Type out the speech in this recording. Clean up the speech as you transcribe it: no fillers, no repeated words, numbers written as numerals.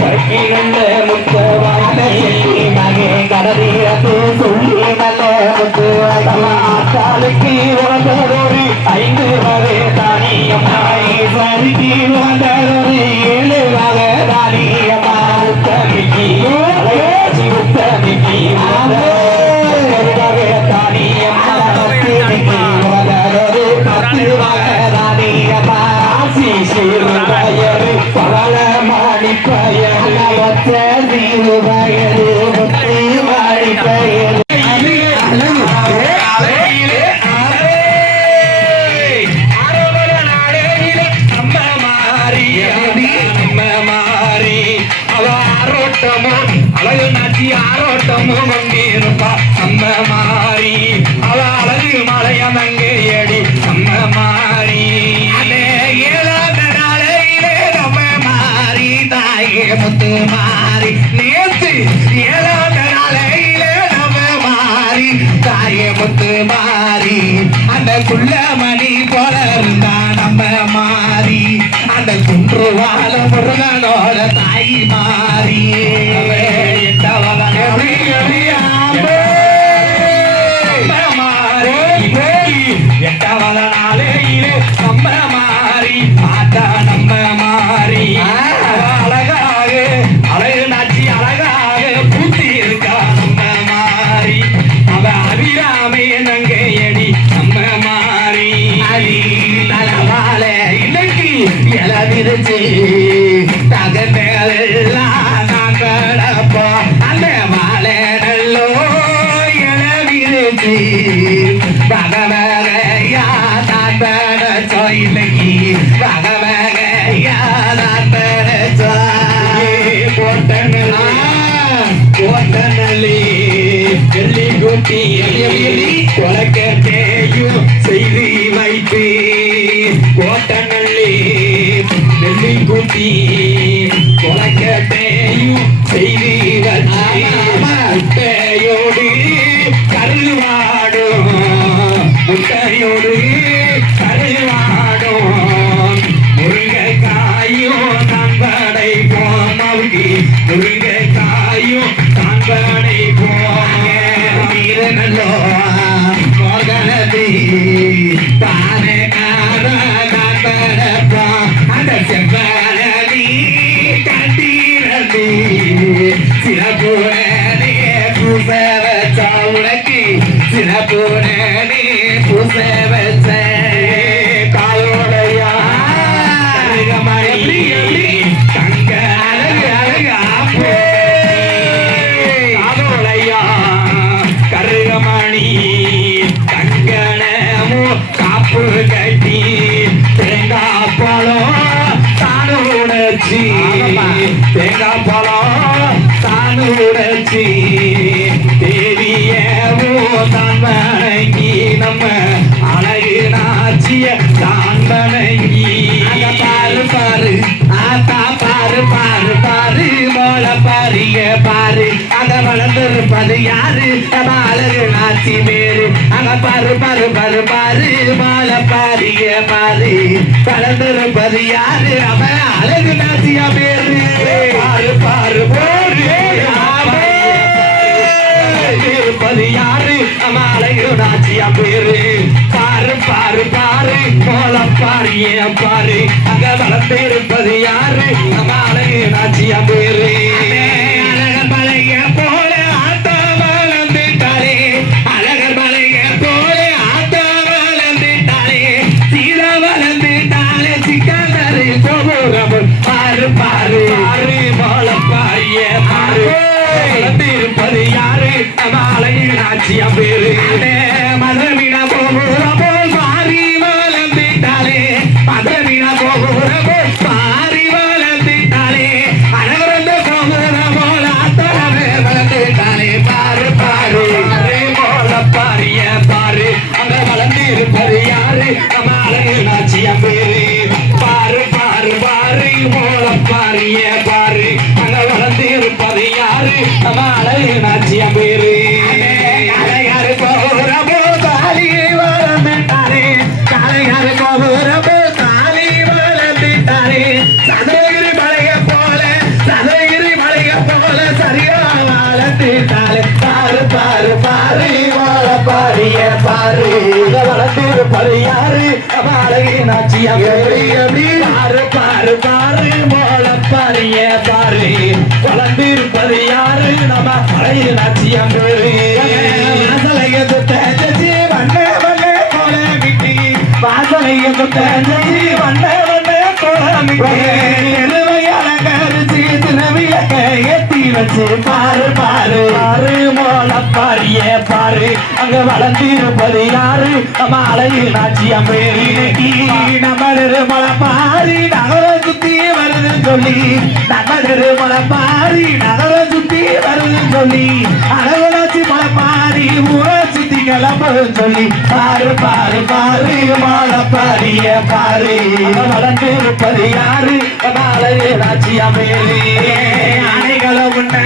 கட்டிழந்த முத்தவானை நகை கடலியது சொல்லி நல்ல முத்துவாளுக்கு வந்ததொரு 5 வகை தானியம்மாய் சரிக்கு வந்ததொரு 7 வகை தானியம்மா முத்தமிக்கி முத்தமிக்கி வகை தானியம்மா முத்தமிக்கி வந்ததொரு 10 வகை தானியம்மா சீசிறுவயரு பவளமாடி பயரு சீருவயரு முத்தி மாடி பயரு அழகு நாச்சி ஆரோட்டமும் அங்கேருப்பா அம்ம மாறி அவ அழகு மலையம் அங்கே அடி அம்ம மாறி முத்து மாறி நேத்து 7ஆம் நாளையிலே நம்ம மாறி தாயே முத்து மாறி அந்த குள்ளமணி போல இருந்தா நம்ம மாறி அந்த குன்றுவாழ முருகனோட தாய் மாறி எட்டவள நாளையிலே நம்ம மாறி ஆத்தா நம்ம மாறி அழகு நாச்சி அழகாக பூத்தி இருக்கா நம்ம மாறி அவ அபிராமே நங்கை அடி நம்ம மாறி அடி தலவாழ இன்னைக்கு இளவிருச்சு தகவலெல்லாம் நான் கடப்போம் அந்த மாலை நல்லோ இளவிருச்சு பகவகையா நான் படச்சோ இன்னைக்கு பகவகையா நான் படச்சோ கோட்டனலி எல்லி குட்டி கொலக்கட்டையும் செய்து வைத்து கோட்டனல்லி நெல்லி குட்டி கொலக்கட்டையும் செய்து முட்டையோடு கருவாடும் முட்டையோடு கருவாடும் முருங்கைக்காயும் நான் படைப்போம் அவருக்கு முருங்கைக்காயும் தான் படைப்போம் நல்லோ மோகனதி தானே நான் படைப்போம் அந்த செவ்வனதி கட்டிரதி சிறப்புடனே பூச வச்ச உனக்கு சிறப்புடனே பூச வச்ச காலோடையா தங்க அழகு அழகு காலோடையா கருகமணி தங்கனமோ காப்பு கட்டி தேங்காய் பழம் தானுடைச்சி தேங்காய் பழம் தானுடைச்சி தேவியவோ தான் வணங்கி நம்ம அழகு நாச்சிய தான் வணங்கி பாரு பாரு ஆத்தா பாரு பாரு பாரு மோள பாரிய பாரு அங்க வளர்ந்திருப்பது யாரு நம்ம அழகு நாச்சி மேரு அங்க பாரு பாரு பாரு பாரு மோள பாரிய பாரு வளர்ந்திருப்பது யாரு அவன் அழகு நாச்சியா பேரு பாரு பாரு போரு இருப்பது யாரு நம்ம அழகு நாச்சியா பேரு பாரு பாரு பாரு போல பாரிய பாரு அங்க வளர்ந்து இருப்பது யாரு நம்ம அழகு நாச்சியா பேரு அழகர் மலைய போல ஆத்தா வளர்ந்துட்டாளே அழகர் மலைய போல ஆத்தா வளர்ந்துட்டாளே சீதா வளர்ந்துட்டாளே சிக்கந்தரு கோபுரம் பாரு பாரு பாரு போல பாரிய பாரு வளர்ந்து இருப்பது யாரு நம்ம அழகு நாச்சியா பேரு மதுரமீனா கோபுரம் போல் மாறி வளர்ந்துட்டாளே மதுரமீனா கோபுரம் போல் மாறி வளர்ந்துட்டாளே அழகரந்த கோபுரம் போல ஆத்தரவே வளர்ந்துட்டாளே பாரு பாரு போல பாரிய பாரு அங்க வளர்ந்து இருப்பது யாரு நம்ம அழகு நாச்சியா பேரு பாரு பாரு பாரு போல பாரிய பாரு அங்க வளர்ந்து இருப்பது யாரு நம்ம அழகு நாச்சியா பேரு அழகாரு கோபுரமோ தாலி வளர்ந்துட்டாரே காளையாரு கோபுரமோ தாலி வளர்ந்துட்டாரே சதுரகிரி மலைய போல நாச்சியா பாரு பாரு பாரு மோள பாரிய பாரு வளர்ந்திருப்பது யாரு நம்ம அழகு நாச்சியா வாசலையது தேஜி வண்ண வண்ண கோலமிட்டி வாசலையது தேஜி வண்ண வண்ண கோலமிட்டி அலங்கரிச்சு திருவிளக்க ஏத்தி வச்சு பாரு பாரு பாரு மோள பாரிய பாரு அங்க வளர்ந்திருப்பது யாரு நம்ம அழகு நாச்சியா நம்ம மலை பாரி நகர சுத்தி வருது சொல்லி நம்ம மலை பாரி நகர சுத்தி வருது சொல்லி அழகுனாச்சி மலை பாரி ஊர சுத்தி கிளம்புன்னு சொல்லி பாரு பாரு பாரு மலை பாரிய பாரு வளர்ந்து இருப்பது யாரு அழகு நாச்சியா அணைகளை உன்ன